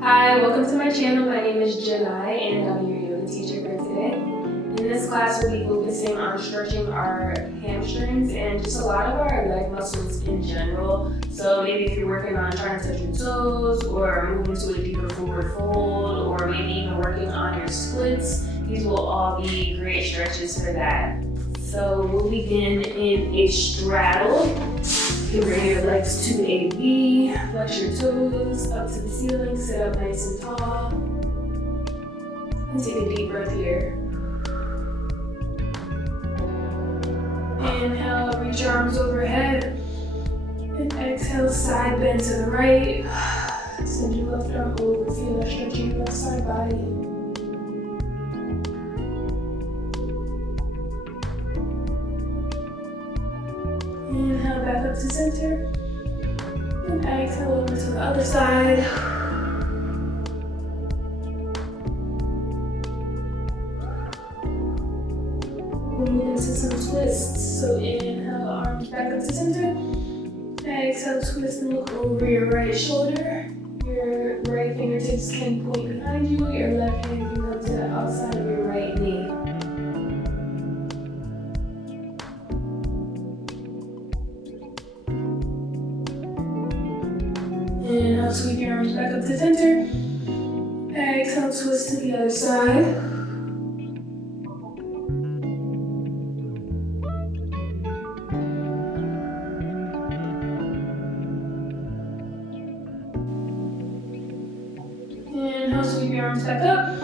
Hi, welcome to my channel. My name is Janai and I'll be your yoga teacher for today. In this class, we'll be focusing on stretching our hamstrings and just a lot of our leg muscles in general. So maybe if you're working on trying to touch your toes or moving to a deeper forward fold or maybe even working on your splits, these will all be great stretches for that. So we'll begin in a straddle. You can bring your legs to a V, flex your toes up to the ceiling, sit up nice and tall. And take a deep breath here. Inhale, reach your arms overhead. And exhale, side bend to the right. Send your left arm over, feel that stretching your left side body. Inhale back up to center. And exhale over to the other side. We'll move into some twists. So inhale, arms back up to center. Exhale, twist and look over your right shoulder. Your right fingertips can point behind you. Your left hand can come to the outside of your right knee. Inhale, sweep your arms back up to center. Exhale, twist to the other side. Inhale, sweep your arms back up.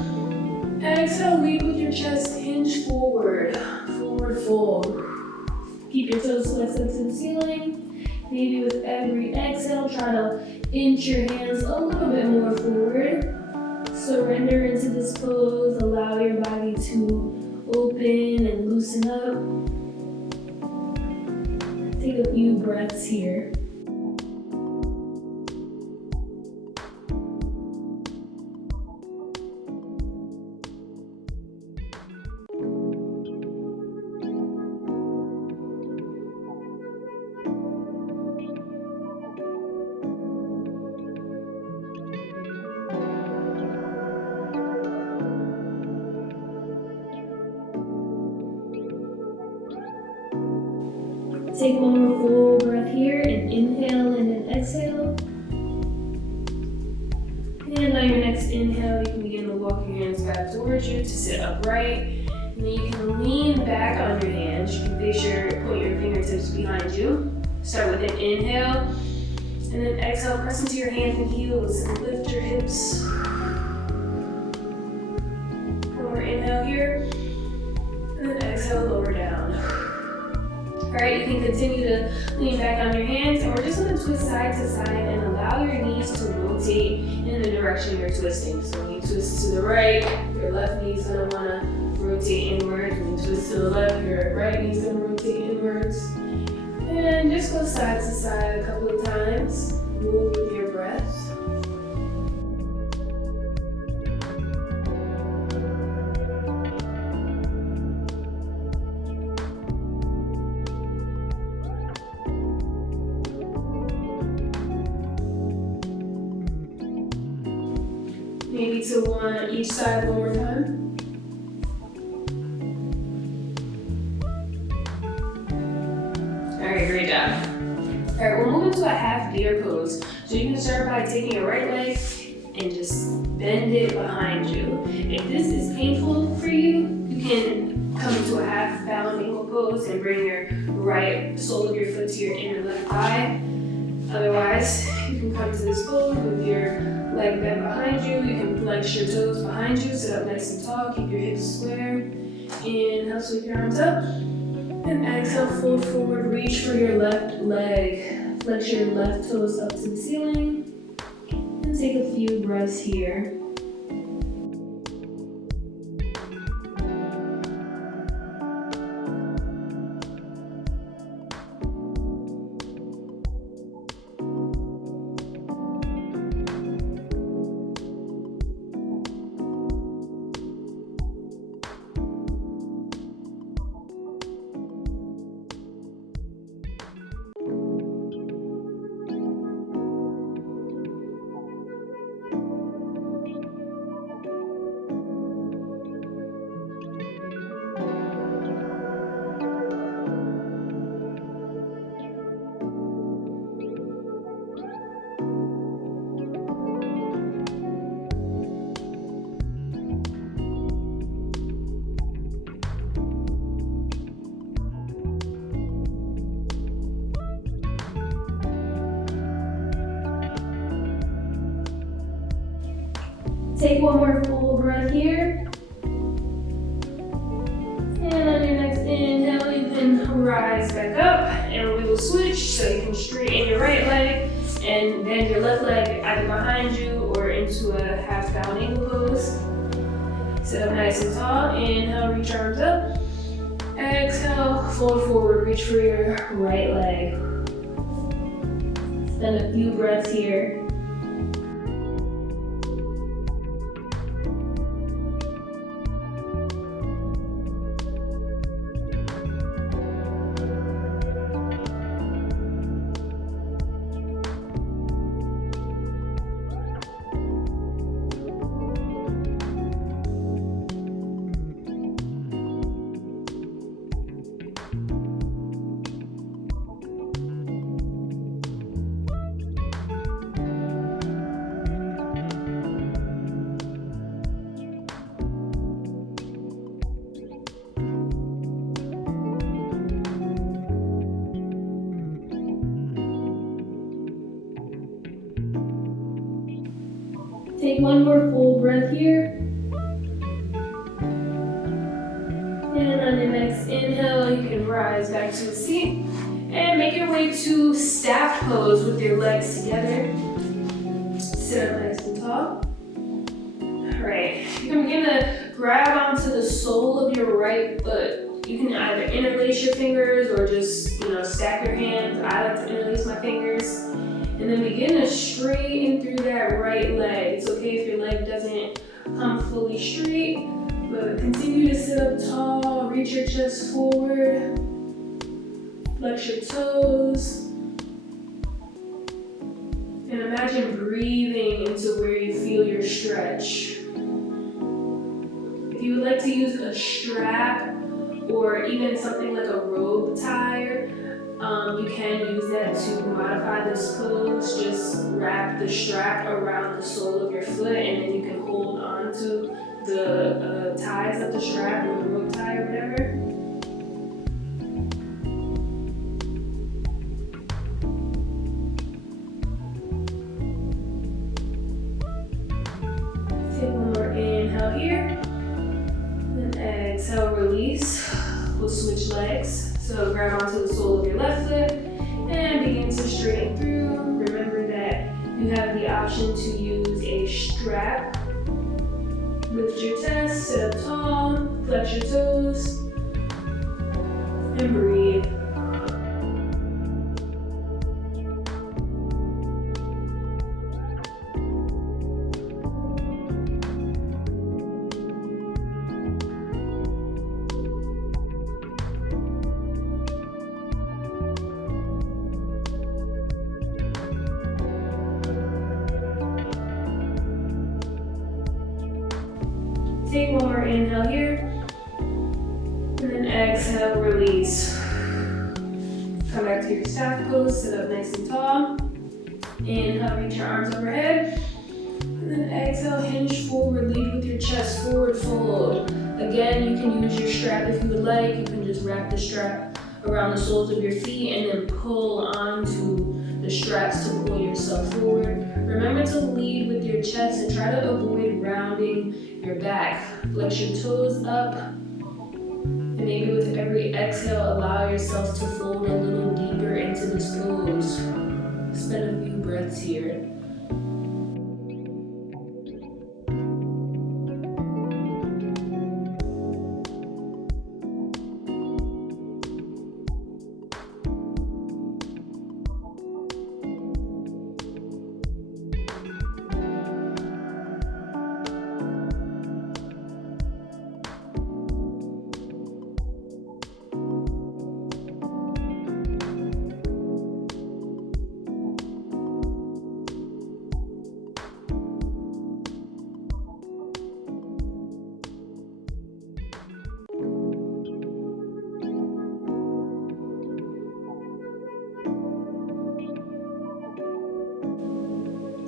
Exhale, lead with your chest, hinge forward. Forward fold. Keep your toes flexed up to the ceiling. Maybe with every exhale, try to inch your hands a little bit more forward. Surrender into this pose. Allow your body to open and loosen up. Take a few breaths here. Take one more full breath here and inhale and then exhale. And on your next inhale, you can begin to walk your hands back towards you to sit upright. And then you can lean back on your hands. You can point your fingertips behind you. Start with an inhale. And then exhale, press into your hands and heels and lift your hips. One more inhale here. And then exhale, lower down. Alright, you can continue to lean back on your hands, and we're just going to twist side to side and allow your knees to rotate in the direction you're twisting. So when you twist to the right, your left knee is going to want to rotate inwards. When you twist to the left, your right knee is going to rotate inwards. And just go side to side a couple of times. Move with your breath. Maybe to each side one more time. Alright, great job. Alright, we'll move into a half deer pose. So you can start by taking your right leg and just bend it behind you. If this is painful for you, you can come into a half bound ankle pose and bring your right sole of your foot to your inner left thigh. Otherwise, you can come to this pose with your leg bent behind you. You can flex your toes behind you, sit up nice and tall, keep your hips square. Inhale, sweep your arms up. And exhale, fold forward, reach for your left leg. Flex your left toes up to the ceiling. And take a few breaths here. Take one more full breath here. And on your next inhale, you can rise back up, and we will switch so you can straighten your right leg and bend your left leg either behind you or into a half down angle pose. Sit up nice and tall. Inhale, reach arms up. Exhale, fold forward, reach for your right leg. Spend a few breaths here. Take one more full breath here. And on your next inhale, you can rise back to a seat and make your way to staff pose with your legs together. Sit up nice and tall. All right, you can begin to grab onto the sole of your right foot. You can either interlace your fingers or just, stack your hands. I like to interlace my fingers. And then begin to straighten through that right leg. It's okay if your leg doesn't come fully straight, but continue to sit up tall, reach your chest forward, flex your toes, and imagine breathing into where you feel your stretch. If you would like to use a strap or even something like a robe tie, you can use that to modify this pose. Just wrap the strap around the sole of your foot, and then you can hold on to the ties of the strap or the rope tie or whatever. Take one more inhale here. Then exhale, release. We'll switch legs. So grab onto the sole of your left foot and begin to straighten through. Remember that you have the option to use a strap. Lift your chest, sit up tall, flex your toes, and breathe. Take one more inhale here, and then exhale, release. Come back to your staff pose, sit up nice and tall. Inhale, reach your arms overhead, and then exhale, hinge forward, lead with your chest, forward fold. Again, you can use your strap if you would like. You can just wrap the strap around the soles of your feet and then pull onto the straps to pull yourself forward. Remember to lead with your chest and try to avoid rounding your back. Flex your toes up, and maybe with every exhale, allow yourself to fold a little deeper into this pose. Spend a few breaths here.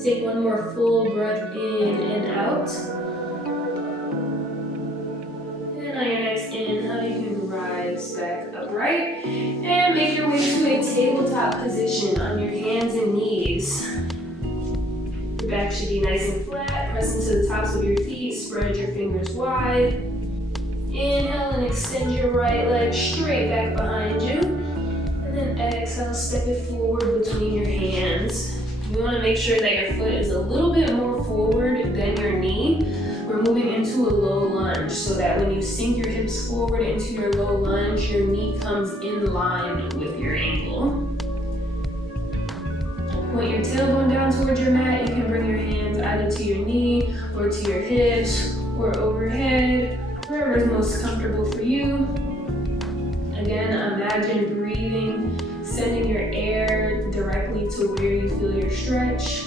Take one more full breath in and out. And on your next inhale, you can rise back upright and make your way to a tabletop position on your hands and knees. You're back should be nice and flat. Press into the tops of your feet, spread your fingers wide. Inhale and extend your right leg straight back behind you. And then exhale, step it forward between your hands. You want to make sure that your foot is a little bit more forward than your knee. We're moving into a low lunge so that when you sink your hips forward into your low lunge, your knee comes in line with your ankle. Point your tailbone down towards your mat. You can bring your hands either to your knee or to your hips or overhead, wherever is most comfortable for you. Again, imagine breathing, sending your air directly to where you feel your stretch.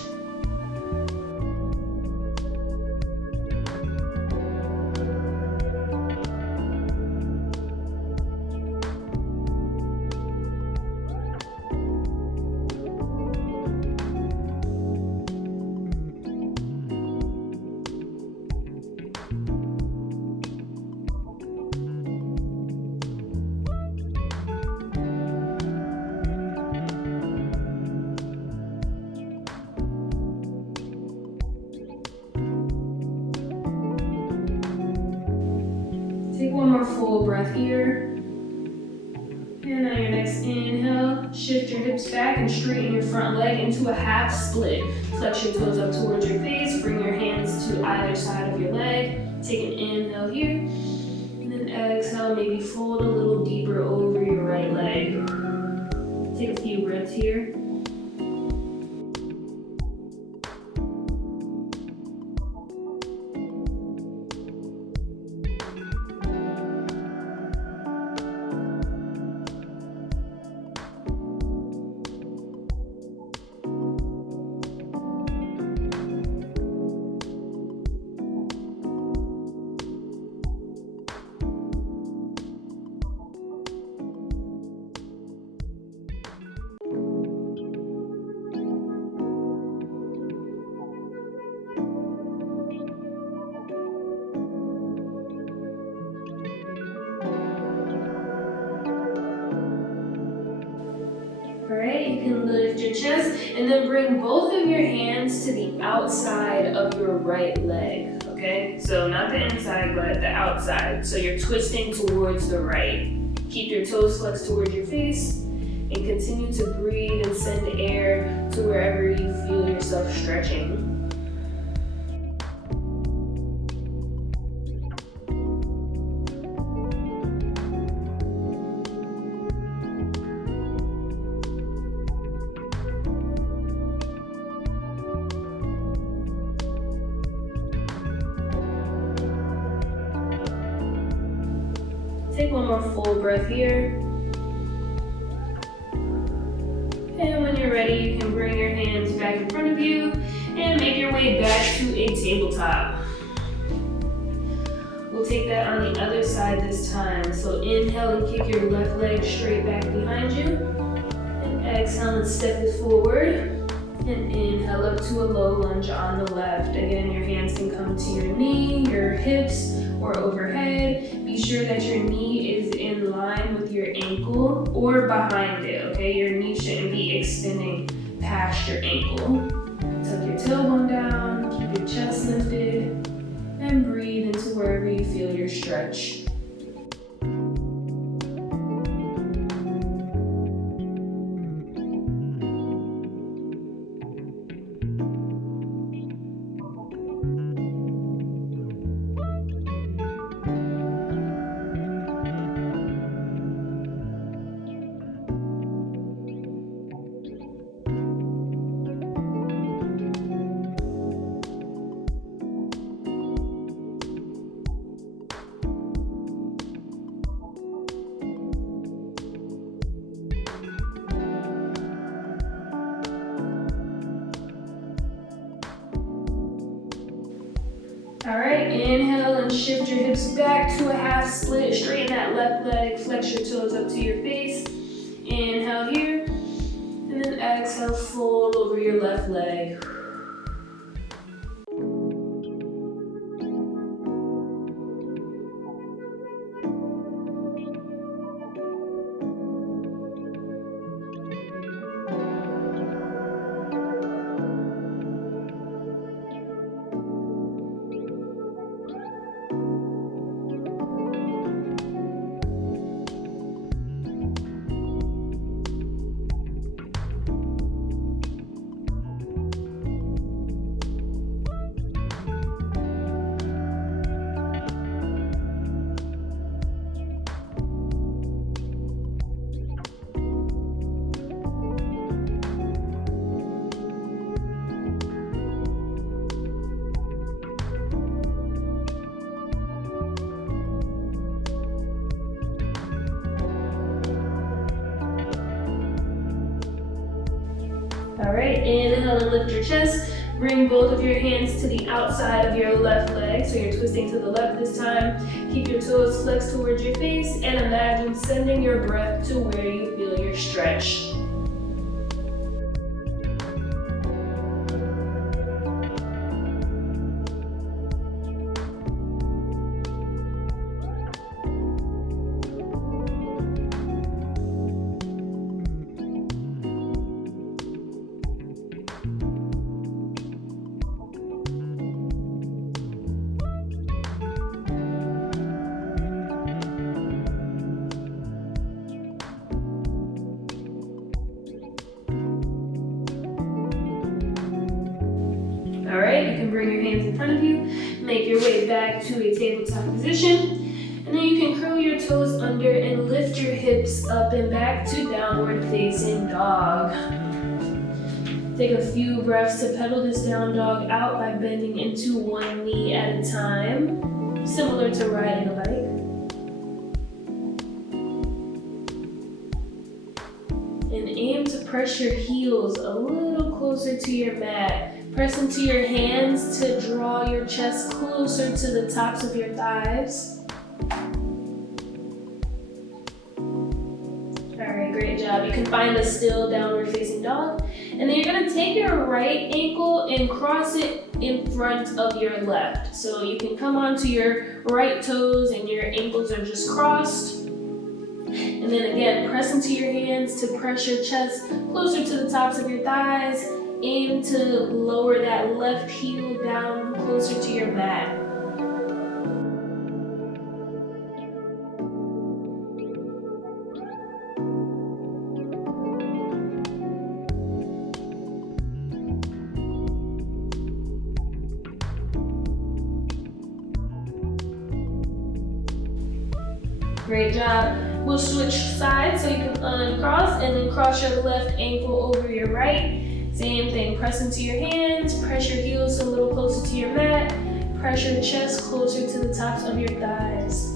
Take one more full breath here. And on your next inhale, shift your hips back and straighten your front leg into a half split. Flex your toes up towards your face. Bring your hands to either side of your leg. Take an inhale here. And then exhale, maybe fold a little deeper over your right leg. Take a few breaths here. Alright, you can lift your chest and then bring both of your hands to the outside of your right leg, okay? So not the inside, but the outside. So you're twisting towards the right. Keep your toes flexed towards your face and continue to breathe and send air to wherever you feel yourself stretching. Take one more full breath here. And when you're ready, you can bring your hands back in front of you and make your way back to a tabletop. We'll take that on the other side this time. So inhale and kick your left leg straight back behind you. And exhale and step it forward. And inhale up to a low lunge on the left. Again, your hands can come to your knee, your hips, or overhead. Be sure that your knee is in line with your ankle or behind it, okay? Your knee shouldn't be extending past your ankle. Tuck your tailbone down, keep your chest lifted, and breathe into wherever you feel your stretch. All right, inhale and shift your hips back to a half split. Straighten that left leg, flex your toes up to your face. Inhale here, and then exhale, fold over your left leg. All right, inhale and lift your chest. Bring both of your hands to the outside of your left leg, so you're twisting to the left this time. Keep your toes flexed towards your face and imagine sending your breath to where you feel your stretch. All right, you can bring your hands in front of you, make your way back to a tabletop position, and then you can curl your toes under and lift your hips up and back to downward facing dog. Take a few breaths to pedal this down dog out by bending into one knee at a time, similar to riding a bike. And aim to press your heels a little closer to your mat. Press into your hands to draw your chest closer to the tops of your thighs. All right, great job. You can find a still downward facing dog. And then you're gonna take your right ankle and cross it in front of your left. So you can come onto your right toes and your ankles are just crossed. And then again, press into your hands to press your chest closer to the tops of your thighs. Aim to lower that left heel down closer to your mat. Great job. We'll switch sides so you can uncross and then cross your left ankle over your right. Same thing, press into your hands, press your heels a little closer to your mat, press your chest closer to the tops of your thighs.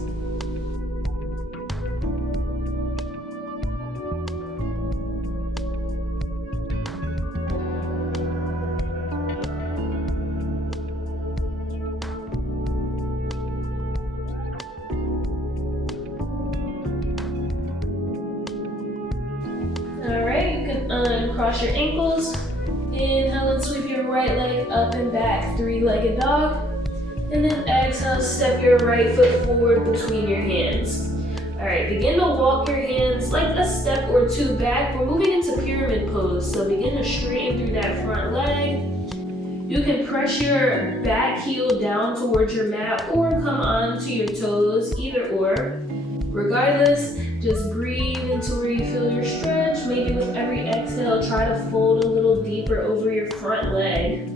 All right, you can uncross your ankles. Inhale and sweep your right leg up and back, three-legged dog. And then exhale, step your right foot forward between your hands. All right, begin to walk your hands like a step or two back. We're moving into pyramid pose, so begin to straighten through that front leg. You can press your back heel down towards your mat or come onto your toes, either or. Regardless, just breathe into where you feel your stretch. Maybe with every exhale, try to fold a little deeper over your front leg.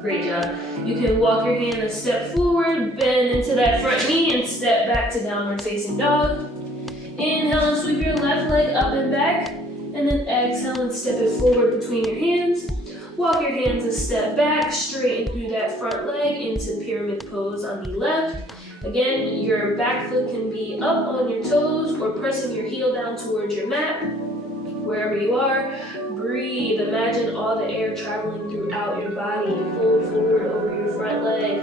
Great job. You can walk your hand a step forward, bend into that front knee, and step back to downward facing dog. Inhale and sweep your left leg up and back, and then exhale and step it forward between your hands. Walk your hands a step back, straighten through that front leg into pyramid pose on the left. Again, your back foot can be up on your toes or pressing your heel down towards your mat. Wherever you are, breathe. Imagine all the air traveling throughout your body. Fold forward over your front leg.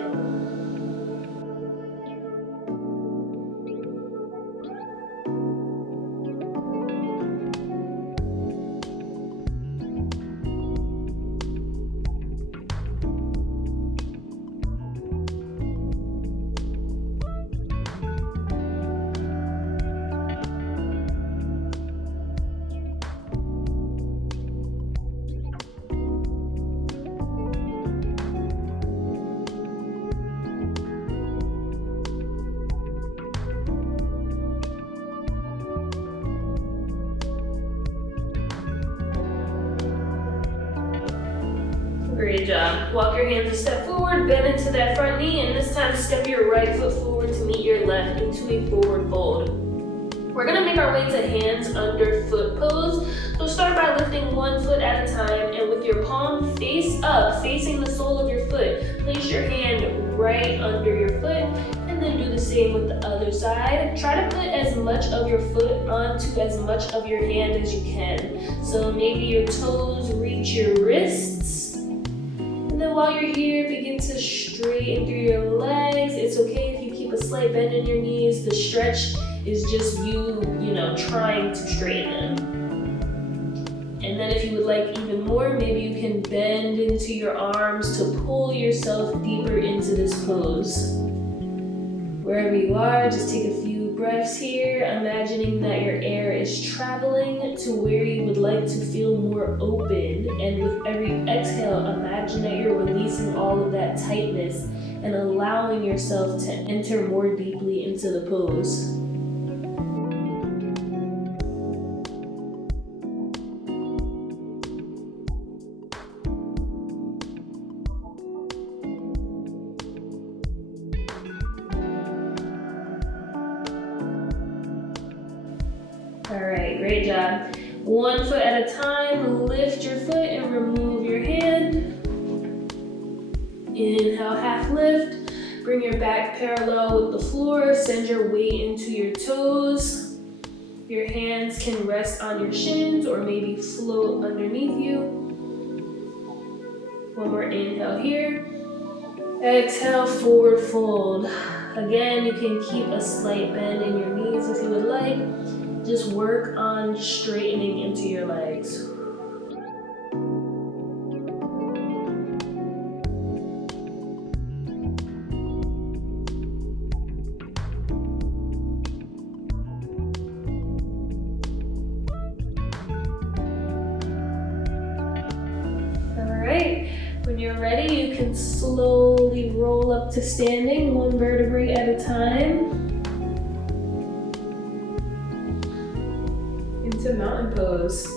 Great job. Walk your hands a step forward, bend into that front knee, and this time step your right foot forward to meet your left into a forward fold. We're gonna make our way to hands under foot pose. So start by lifting one foot at a time, and with your palm face up, facing the sole of your foot, place your hand right under your foot, and then do the same with the other side. Try to put as much of your foot onto as much of your hand as you can. So maybe your toes reach your wrists. And then while you're here, begin to straighten through your legs. It's okay if you keep a slight bend in your knees. The stretch is just you trying to straighten them. And then if you would like even more, maybe you can bend into your arms to pull yourself deeper into this pose. Wherever you are, just take a few breaths here, imagining that your air is traveling to where you would like to feel more open. And with every exhale, imagine that you're releasing all of that tightness and allowing yourself to enter more deeply into the pose. All right, great job. One foot at a time, lift your foot and remove your hand. Inhale, half lift. Bring your back parallel with the floor. Send your weight into your toes. Your hands can rest on your shins or maybe float underneath you. One more inhale here. Exhale, forward fold. Again, you can keep a slight bend in your knees if you would like. Just work on straightening into your legs. All right, when you're ready, you can slowly roll up to standing, one vertebrae at a time. Into mountain pose.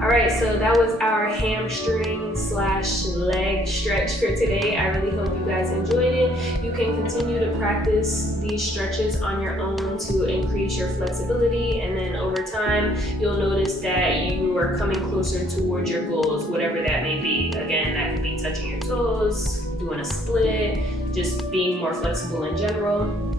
All right, so that was our hamstring / leg stretch for today. I really hope you guys enjoyed it. You can continue to practice these stretches on your own to increase your flexibility, and then over time, you'll notice that you are coming closer towards your goals, whatever that may be. Again, that could be touching your toes, doing a split, just being more flexible in general.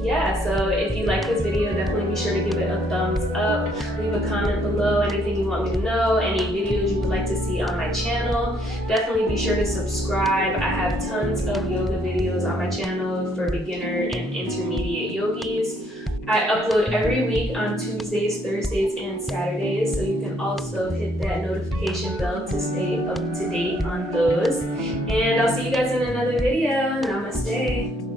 Yeah, so if you like this video, definitely be sure to give it a thumbs up. Leave a comment below, anything you want me to know, any videos you would like to see on my channel. Definitely be sure to subscribe. I have tons of yoga videos on my channel for beginner and intermediate yogis. I upload every week on Tuesdays, Thursdays, and Saturdays, so you can also hit that notification bell to stay up to date on those. And I'll see you guys in another video. Namaste.